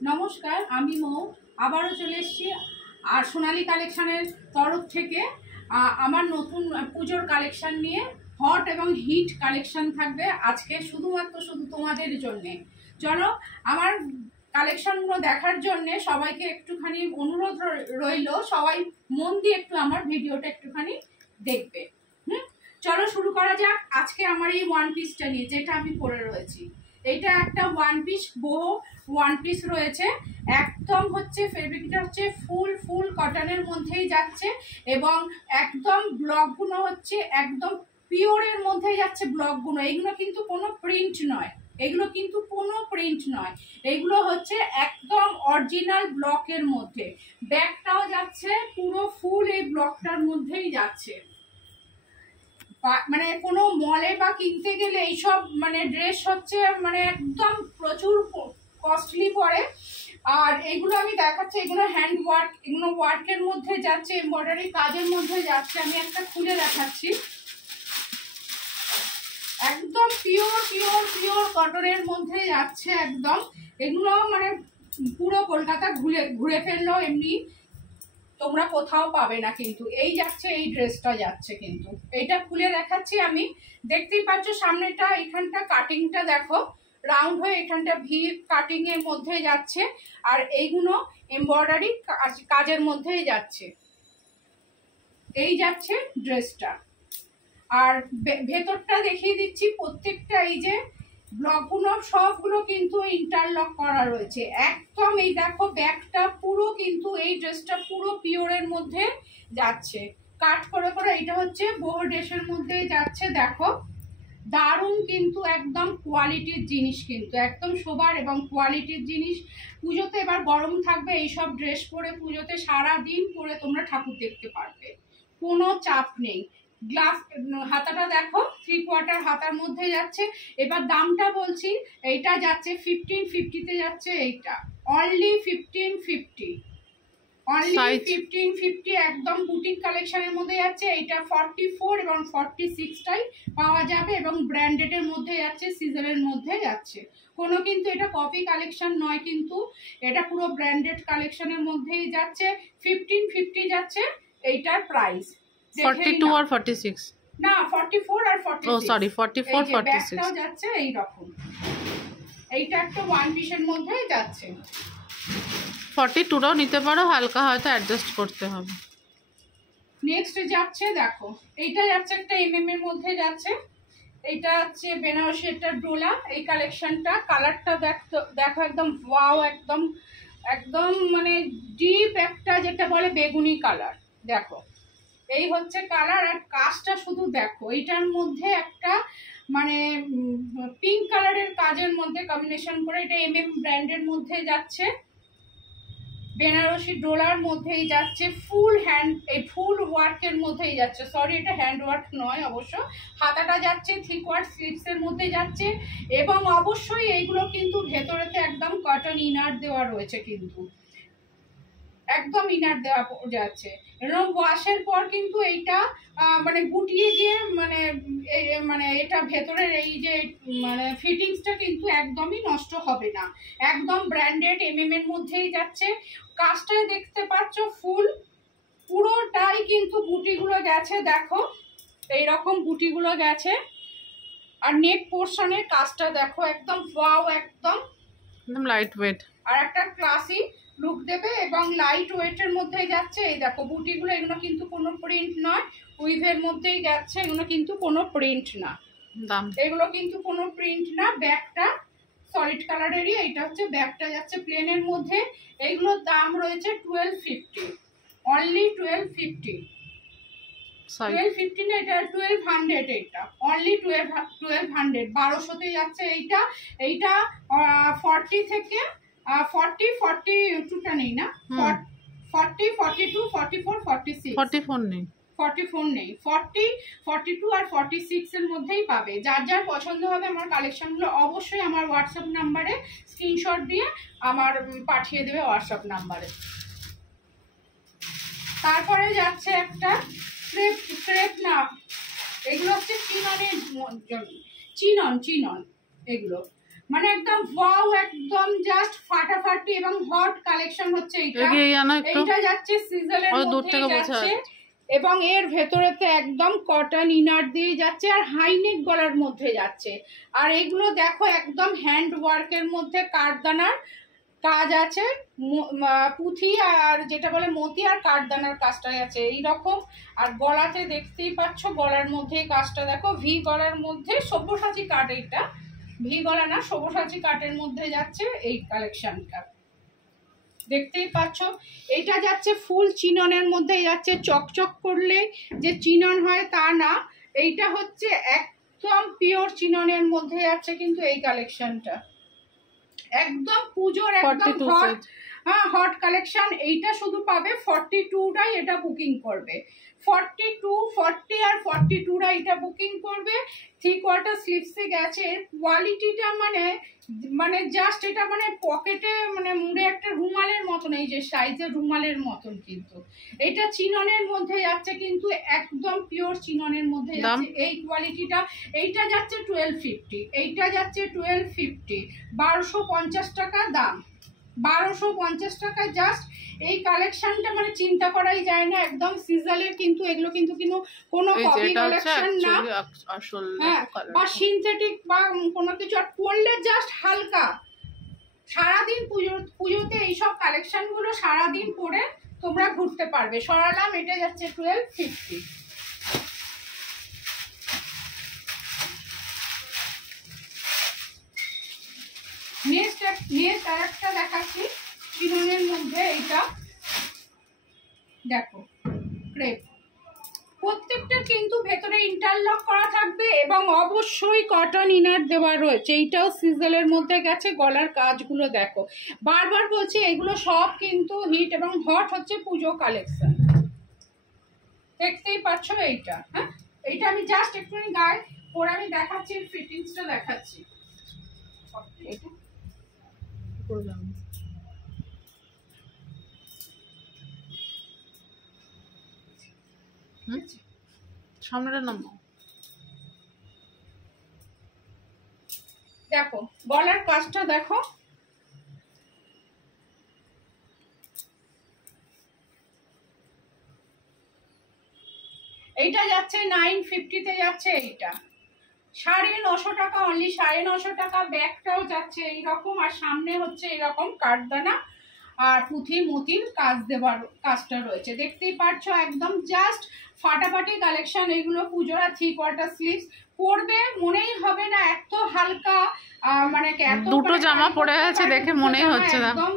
নমস্কার, আমি মৌ আবারও চলে এসেছি আর সোনালী কালেকশনের তরফ থেকে আমার নতুন পুজোর কালেকশন নিয়ে হট এবং হিট কালেকশন থাকবে আজকে শুধু তোমাদের জন্যে। চলো আমার কালেকশনগুলো দেখার জন্যে সবাইকে একটুখানি অনুরোধ রইল, সবাই মন দিয়ে একটু আমার ভিডিওটা একটুখানি দেখবে। চলো শুরু করা যাক আজকে আমার এই ওয়ান পিসটা নিয়ে, যেটা আমি পরে রয়েছি। এটা একটা ওয়ান পিস, বহু ওয়ান পিস রয়েছে, একদম হচ্ছে ফেব্রিকটা হচ্ছে ফুল কটনের মধ্যেই যাচ্ছে এবং একদম ব্লকগুলো হচ্ছে একদম পিওরের মধ্যেই যাচ্ছে ব্লকগুলো। এইগুলো কিন্তু কোনো প্রিন্ট নয়, এগুলো কিন্তু কোনো প্রিন্ট নয়, এগুলো হচ্ছে একদম অরিজিনাল ব্লকের মধ্যে। ব্যাগটাও যাচ্ছে পুরো ফুল এই ব্লকটার মধ্যেই যাচ্ছে। মানে কোনো মলে বা কিনতে গেলে এইসব মানে ড্রেস হচ্ছে মানে একদম প্রচুর কস্টলি পড়ে। আর এগুলো আমি দেখাচ্ছি, এগুলো হ্যান্ড ওয়ার্ক, এগুলো ওয়ার্কের মধ্যে যাচ্ছে, এমব্রয়ডারি কাজের মধ্যে যাচ্ছে। আমি একটা খুলে দেখাচ্ছি, একদম পিওর কটনের মধ্যে যাচ্ছে একদম। এগুলো মানে পুরো কলকাতা ঘুরে ফেললো এমনি তোমরা কোথাও পাবে না, কিন্তু এই যাচ্ছে, এই ড্রেসটা যাচ্ছে। কিন্তু এইটা খুলে দেখাচ্ছি আমি, দেখতেই পাচ্ছ সামনেটা, এখানটা কাটিংটা দেখো রাউন্ড হয়ে, এখানটা ভি কাটিং এর মধ্যে যাচ্ছে আর এইগুলো এমব্রয়ডারি কাজের মধ্যেই যাচ্ছে। এই যাচ্ছে ড্রেসটা। আর ভেতরটা দেখিয়ে দিচ্ছি, প্রত্যেকটা এই যে ব্লকগুলো সবগুলো কিন্তু ইন্টারলক করা রয়েছে একদম। এই দেখো ব্যাগটা পুরো কিন্তু এই ড্রেসটা পুরো পিওরের মধ্যে যাচ্ছে, কাট করে করে। এটা হচ্ছে বহু ড্রেসের মধ্যে যাচ্ছে, দেখো দারুণ কিন্তু একদম কোয়ালিটির জিনিস, কিন্তু একদম সোবার এবং কোয়ালিটির জিনিস। পুজোতে এবার গরম থাকবে, এইসব ড্রেস পরে পুজোতে সারা দিন পরে তোমরা ঠাকুর দেখতে পারবে, কোনো চাপ নেই। গ্লাস হাতাটা দেখো, 3/4 হাতার মধ্যে যাচ্ছে। এবার দামটা বলছি, এইটা যাচ্ছে 1550-তে যাচ্ছে, এইটা অনলি 1550, অনলি 1550 একদম বুটিক কালেকশনের মধ্যে যাচ্ছে। এইটা 44 এবং 46টাই পাওয়া যাবে এবং ব্র্যান্ডেডের মধ্যে যাচ্ছে, সিজনের মধ্যে যাচ্ছে। কোনো কিন্তু এটা কপি কালেকশন নয়, কিন্তু এটা পুরো ব্র্যান্ডেড কালেকশনের মধ্যেই যাচ্ছে। 1550 যাচ্ছে এইটার প্রাইস। 42 আর 46 না, 44 আর 46, ও সরি 44 46 ব্যাগটাও যাচ্ছে এই রকম। এইটা একটা ওয়ান পিসের মধ্যে যাচ্ছে। 42টাও নিতে পারো, হালকা হয়তো অ্যাডজাস্ট করতে হবে। নেক্সট যাচ্ছে দেখো, এইটা যাচ্ছে একটা এর মধ্যে যাচ্ছে। এইটা হচ্ছে বেনারসি একটা ডোলা, এই কালেকশনটা। কালারটা দেখো একদম ওয়াও, একদম একদম মানে ডিপ একটা যেটা বলে বেগুনি কালার। দেখো এই হচ্ছে কালার, আর কাজটা শুধু দেখো, এইটার মধ্যে একটা মানে পিঙ্ক কালারের কাজের মধ্যে কম্বিনেশন করে। এটা ব্র্যান্ডের মধ্যে যাচ্ছে, বেনারসি ডোলার মধ্যেই যাচ্ছে, ফুল হ্যান্ড এই ফুল ওয়ার্কের মধ্যেই যাচ্ছে। সরি, এটা হ্যান্ড ওয়ার্ক নয় অবশ্য। হাতাটা যাচ্ছে 3/4 স্লিভসের মধ্যে যাচ্ছে এবং অবশ্যই এইগুলো কিন্তু ভেতরেতে একদম কটন ইনার দেওয়া রয়েছে, কিন্তু একদম ইনার দেওয়া যাচ্ছে। এবং ওয়াশের পর কিন্তু এইটা মানে গুটিয়ে গিয়ে মানে মানে এটা ভেতরের এই যে মানে ফিটিংসটা কিন্তু একদমই নষ্ট হবে না, একদম ব্র্যান্ডেড এর মধ্যেই যাচ্ছে। কাজটায় দেখতে পাচ্ছ ফুল পুরোটাই কিন্তু বুটিগুলো গেছে, দেখো এইরকম বুটিগুলো গেছে। আর নেক পোর্শনের কাজটা দেখো একদম ওয়াও, একদম লাইট ওয়েট আর একটা ক্লাসি লুক দেবে এবং লাইট ওয়েটের মধ্যে যাচ্ছে। এই দেখো বুটিগুলো, এগুলো কিন্তু কোনো প্রিন্ট নয়, উইভের মধ্যেই যাচ্ছে, এগুলো কিন্তু কোনো প্রিন্ট না, দাম এগুলো কিন্তু কোনো প্রিন্ট না। ব্যাগটা সলিড কালারেরই, এইটা হচ্ছে ব্যাগটা যাচ্ছে প্লেনের মধ্যে। এইগুলোর দাম রয়েছে 1250, অনলি 1250, 1250 না, এটা 1200, এটা অনলি 1200, 1200-তে যাচ্ছে এইটা। এইটা 40 থেকে 42টা নেই না, 40, 42, 44, 46, 44 নেই, 44 নেই, 40, 42 আর 46 এর মধ্যেই পাবে। যার যার পছন্দ হবে আমার কালেকশনগুলো অবশ্যই আমার হোয়াটসঅ্যাপ নাম্বারে স্ক্রিনশট দিয়ে আমার পাঠিয়ে দেবে হোয়াটসঅ্যাপ নাম্বারে। তারপরে যাচ্ছে একটা ক্রেপ না, এগুলো হচ্ছে চিনন, এগুলো মানে একদম ওয়াও, একদম জাস্ট ফাটাফাটি এবং হট কালেকশন হচ্ছে এইটা। এইটা যাচ্ছে সিজলের মধ্যে যাচ্ছে এবং এর ভেতরেতে একদম কটন ইনার দিয়ে যাচ্ছে আর হাইনেক গলার মধ্যে যাচ্ছে। আর এগুলো দেখো একদম হ্যান্ড ওয়ার্কের মধ্যে কাঠদানার কাজ আছে, পুঁথি আর যেটা বলে মতি আর কাঠদানার কাজটা আছে এইরকম। আর গলাতে দেখতেই পাচ্ছ গলার মধ্যে কাজটা দেখো, ভি গলার মধ্যে সব্যসাচী কাঠ, এইটা ভি গলা না সব্যসাচী কাঠের মধ্যে যাচ্ছে এই কালেকশনটা, দেখতেই পাচ্ছ। এইটা যাচ্ছে ফুল চিননের মধ্যে যাচ্ছে, চকচক করলে যে চিনন হয় তা না, এইটা হচ্ছে একদম পিওর চিননের মধ্যে যাচ্ছে কিন্তু এই কালেকশনটা একদম পুজোর একদম হট, হ্যাঁ হট কালেকশন। এইটা শুধু পাবে 42টাই এটা বুকিং করবে, 42, 40 আর 42টা এটা বুকিং করবে। 3/4 স্লিভসে গেছে, কোয়ালিটিটা মানে জাস্ট এটা মানে পকেটে মানে মুড়ে একটা রুমালের মতন, এই যে সাইজের রুমালের মতন। কিন্তু এটা চিননের মধ্যে যাচ্ছে, কিন্তু একদম পিওর চিননের মধ্যে যাচ্ছে এই কোয়ালিটিটা। এইটা যাচ্ছে 1250, এইটা যাচ্ছে 1250, 1250 টাকা দাম, 1250 টাকা জাস্ট। এই কালেকশনটা মানে চিন্তা করাই যায় না, একদম সিজলের কিন্তু এগুলো কিন্তু কোনো কপি কালেকশন না, হ্যাঁ বা সিনথেটিক বা কোনো কিছু। আর পরলে জাস্ট হালকা, সারাদিন পুজোতে এইসব কালেকশনগুলো সারাদিন পরে তোমরা ঘুরতে পারবে। সরালাম, এটা যাচ্ছে 1250। নেক্সট আরেকটা দেখাচ্ছি চিননের মধ্যে, এইটা দেখো ক্রেপ, প্রত্যেকটা কিন্তু ভেতরে ইন্টারলক করা থাকবে এবং অবশ্যই কটন ইনার দেওয়া রয়েছে। এইটাও সিজলের মধ্যে গেছে, গলার কাজগুলো দেখো, বারবার বলছি এগুলো সব কিন্তু হিট এবং হট হচ্ছে পুজো কালেকশন, দেখতেই পাচ্ছ। এইটা হ্যাঁ, এইটা আমি জাস্ট একটুখানি গায়ে পরে আমি দেখাচ্ছি, ফিটিংসটা দেখাচ্ছি। এটা সামনেটা নাম্বার দেখো, গলার কাজটা দেখো, এইটা যাচ্ছে 950-তে যাচ্ছে, এইটা 950 টাকা, অনলি 950 টাকা। ব্যাগটাও যাচ্ছে এইরকম, আর সামনে হচ্ছে এরকম কাঠদানা আর পুঁথি মতির কাজ দেওয়ার কাজটা রয়েছে, দেখতেই পাচ্ছ। একদম জাস্ট ফাটাফাটি কালেকশন এগুলো। পুজোর 3/4 স্লিভস পরবে, মনেই হবে না এত হালকা, মানে দুটো জামা পরে আছে দেখে মনেই হচ্ছে না, একদম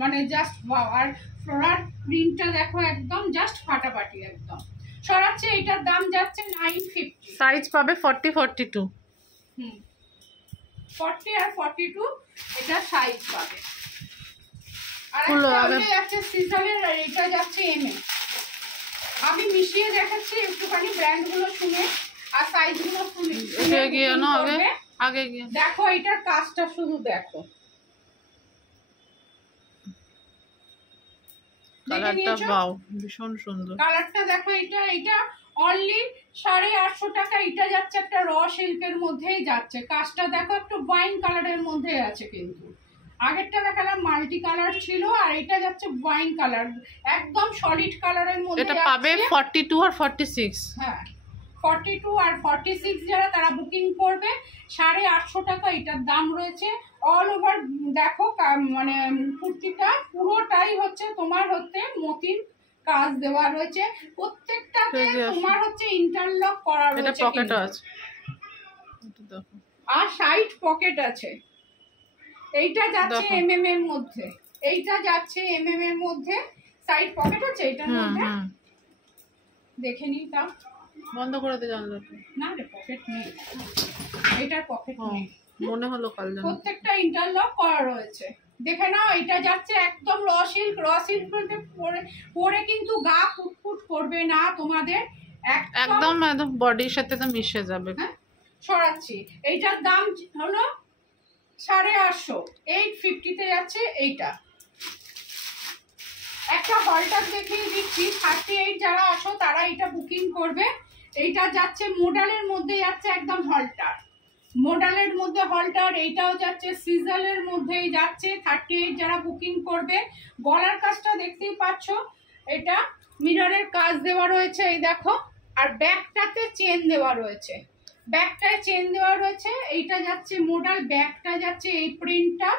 মানে জাস্ট ওয়াও। আর ফ্লোরাল প্রিন্টটা দেখো, একদম জাস্ট ফাটাফাটি একদম। সরাচ্ছে, এটার দাম যাচ্ছে 950। সাইজ পাবে 40, 42। 40 আর 42 এটা সাইজ পাবে। আর একটা যাচ্ছে সিজলের, আর এটা যাচ্ছে এমএ। আমি মিশিয়ে দেখাচ্ছি একটুখানি ব্র্যান্ডগুলো শুনে আর সাইজগুলো শুনে। আগে গিয়ে দেখো এটার কাজটা শুধু দেখো, কালারটা বাও, ভীষণ সুন্দর কালারটা দেখো। এটা অনলি 850 টাকা। এটা যাচ্ছে একটা র সিল্কের মধ্যেই যাচ্ছে, কাজটা দেখো একটু ওয়াইন কালারের মধ্যে আছে। কিন্তু আগেরটা দেখালাম মাল্টি কালার ছিল, আর এটা যাচ্ছে ওয়াইন কালার, একদম সলিড কালারের মধ্যে। এটা পাবে 42 আর 46। হ্যাঁ, 42 আর 46 যারা তারা বুকিং করবে 850 টাকা এটার দাম রয়েছে। অল ওভার দেখো মানে কুর্তিটা পুরোটাই হচ্ছে তোমার হচ্ছে মতির কাজ দেওয়া রয়েছে, প্রত্যেকটাতে তোমার হচ্ছে ইন্টারলক করা রয়েছে। এটা পকেটও আছে, আর সাইড পকেট আছে। এইটা যাচ্ছে এমএম এর মধ্যে, এইটা যাচ্ছে এমএম এর মধ্যে, সাইড পকেট আছে এটার মধ্যে। দেখে নিই, তা বন্ধ করে দে জানলা। না রে, পকেট নেই, এটার পকেট নেই, মনে হলো কাল জানো। প্রত্যেকটা ইন্টারলক করা রয়েছে, দেখে নাও। এটা যাচ্ছে একদম র সিল্ক বলতে পরে কিন্তু গা ফুটফুট করবে না তোমাদের, একদম একদম বডির সাথে তো মিশে যাবে। হ্যাঁ, সরাচ্ছি। এইটার দাম হলো 850, 850-তে যাচ্ছে। এইটা একটা হলটার দেখিয়ে দিচ্ছি, 38 যারা আসো তারা এটা বুকিং করবে। এইটা যাচ্ছে মোডালের মধ্যে যাচ্ছে একদম হলটার, মডেলের মধ্যে হলটার, এইটাও যাচ্ছে সিজলের মধ্যেই যাচ্ছে 38 যারা বুকিং করবে। গলার কাজটা দেখতেই পাচ্ছ, এটা মিররের কাজ দেওয়া রয়েছে এই দেখো, আর ব্যাকটাতে চেন দেওয়া রয়েছে, ব্যাকটায় চেন দেওয়া রয়েছে। এইটা যাচ্ছে মডেল, ব্যাকটা যাচ্ছে এই প্রিন্টটা,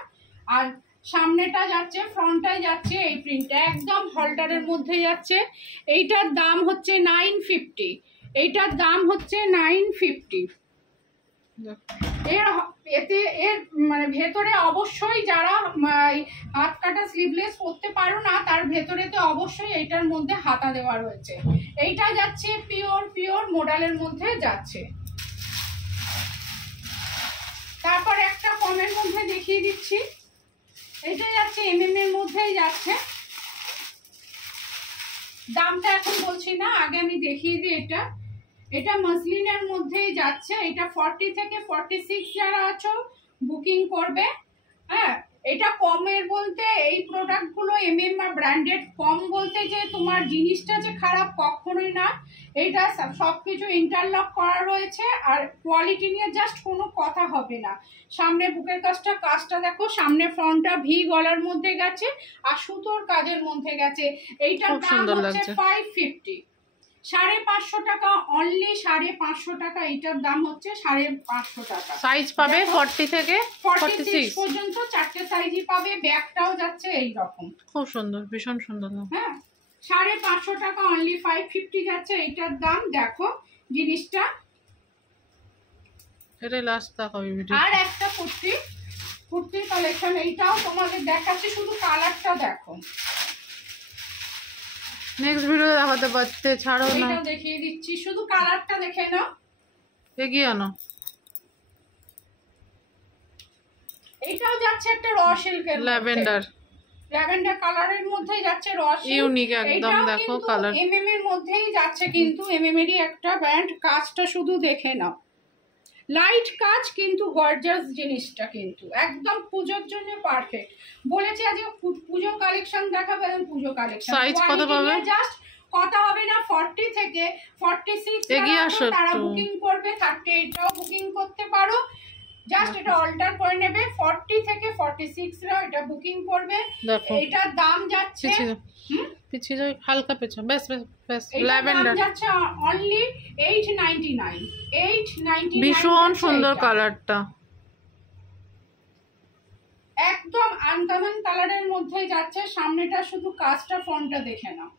আর সামনেটা যাচ্ছে, ফ্রন্টটাই যাচ্ছে এই প্রিন্টটা, একদম হলটারের মধ্যে যাচ্ছে। এইটার দাম হচ্ছে 950, এইটার দাম হচ্ছে 950। এর মানে ভেতরে অবশ্যই যারা হাত কাটা স্লিভলেস পরতে পারো না, তার ভেতরে তো অবশ্যই এইটার মধ্যে হাতা দেওয়া রয়েছে। এইটা যাচ্ছে পিওর মডেলের মধ্যে যাচ্ছে। তারপর একটা কমের মধ্যে দেখিয়ে দিচ্ছি, এটা যাচ্ছে এর মধ্যেই যাচ্ছে। দামটা এখন বলছি না, আগে আমি দেখিয়ে দিই। এটা মাসলিনের মধ্যেই যাচ্ছে। এটা 40 থেকে 46 যারা আছো বুকিং করবে। হ্যাঁ, এটা কমের বলতে এই প্রোডাক্টগুলো আর ব্র্যান্ডেড কম বলতে যে তোমার জিনিসটা যে খারাপ, কখনোই না। এটা সবকিছু ইন্টারলক করা রয়েছে, আর কোয়ালিটি নিয়ে জাস্ট কোনো কথা হবে না। সামনে বুকের কাজটা দেখো, সামনে ফ্রন্টটা ভি গলার মধ্যে গেছে, আর সুতোর কাজের মধ্যে গেছে। এইটার দাম হচ্ছে 550, 550 টাকা অনলি, 550 টাকা। এইটার দাম হচ্ছে 550 টাকা। সাইজ পাবে 40 থেকে 46 পর্যন্ত, 4টে সাইজই পাবে। ব্যাগটাও যাচ্ছে এই রকম, খুব সুন্দর, ভীষণ সুন্দর। হ্যাঁ, 550 টাকা অনলি, 550 যাচ্ছে এইটার দাম। দেখো জিনিসটা, এটা লাস্ট দেখাবি ভিডিও। আর একটা কুর্তির কালেকশন, এইটাও তোমাদের দেখাচ্ছি, শুধু কালারটা দেখো। নেক্সট ভিডিও দেখাতে পারতে ছাড়ো না, এইটাও দেখিয়ে দিচ্ছি, শুধু কালারটা দেখে নাও। এগিয়ে আনো। এইটাও যাচ্ছে একটা র সিল্কের, ল্যাভেন্ডার কালারের মধ্যেই যাচ্ছে, র সিল্ক, ইউনিক একদম। দেখো কালার, এর মধ্যেই যাচ্ছে, কিন্তু এরই একটা ব্র্যান্ড। কাজটা শুধু দেখে নাও, লাইট কাজ কিন্তু গর্জাস জিনিসটা, কিন্তু একদম পুজোর জন্য পারফেক্ট। বলেছি আজকে পুজো কালেকশন দেখাবো, এবং পুজো কালেকশন। সাইজ কত পাবে? জাস্ট কথা হবে না, 40 থেকে 46 এগিয়ে আসো, তারা বুকিং করবে। 38টাও বুকিং করতে পারো, জাস্ট এটা অল্টার করে নেবে। 40 থেকে 46 রা এটা বুকিং করবে। এটার দাম যাচ্ছে, পিছিয়ে যাও হালকা, পেছন বেশ ল্যাভেন্ডার যাচ্ছে অনলি 899, 899। ভীষণ সুন্দর কালারটা, একদম আনকমন কালারের মধ্যে যাচ্ছে। সামনেটা শুধু কাজটা, ফ্রন্টটা দেখে নাও,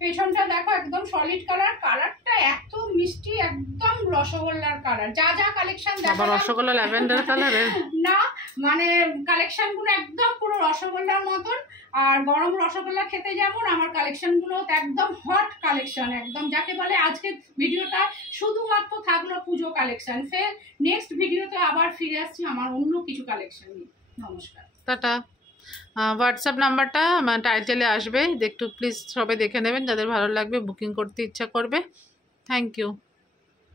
পেছনটা দেখো, একদম সলিড কালার। কালারটা এত মিষ্টি, একদম রসগোল্লার কালার। যা কালেকশন দেখো, রসগোল্লা ল্যাভেন্ডার কালারের না, মানে কালেকশন গুলো একদম পুরো রসগোল্লার মতন। আর গরম রসগোল্লা খেতে যেমন, আমার কালেকশন গুলো একদম হট কালেকশন, একদম যাকে বলে। আজকে ভিডিওটা শুধুমাত্র থাকলো পুজো কালেকশন। ফের নেক্সট ভিডিওতে আবার ফিরে আসছি আমার অন্য কিছু কালেকশন নিয়ে। নমস্কার, টাটা। হোয়াটসঅ্যাপ নাম্বারটা টাইটেলে আসবে, একটু প্লিজ সবাই দেখে নেবেন, যাদের ভালো লাগবে, বুকিং করতে ইচ্ছা করবে। Thank you.